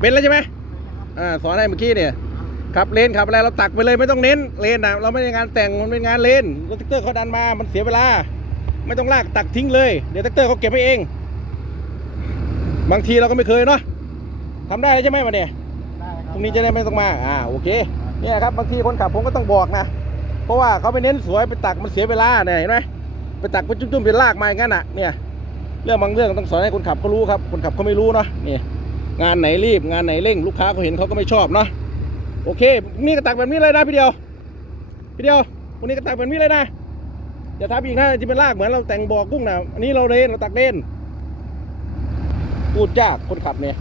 เป็นแล้วใช่ไหมสอนให้เมื่อกี้เนี่ยขับเลนขับอะไรเราตักไปเลยไม่ต้องเน้นเลนนะเราไม่ได้งานแต่งมันเป็นงานเลนรถแท็กเตอร์เขาดันมามันเสียเวลาไม่ต้องลากตักทิ้งเลยเดี๋ยวแท็กเตอร์เขาเก็บให้เองบางทีเราก็ไม่เคยเนาะทำได้ใช่ไหมมาเนี่ยตรงนี้จะได้ไม่ต้องมาโอเคเนี่ยครับบางทีคนขับผมก็ต้องบอกนะเพราะว่าเขาไปเน้นสวยไปตักมันเสียเวลาเนี่ยเห็นไหมไปตักไปจุ่มๆไปลากมาอย่างนั้นเนี่ยเรื่องบางเรื่องต้องสอนให้คนขับเขารู้ครับคนขับเขาไม่รู้เนาะนี่งานไหนรีบงานไหนเร่งลูกค้าเขาเห็นเขาก็ไม่ชอบเนาะโอเคนี่ก็ตักแบบนี้เลยนะพี่เดียววันนี้ก็ตักแบบนี้เลยนะอย่าทำอีกนะจะเป็นลากเหมือนเราแต่งบ่อกุ้งนะอันนี้เราเลนเราตักเลนพูดยากคนขับเนี่ย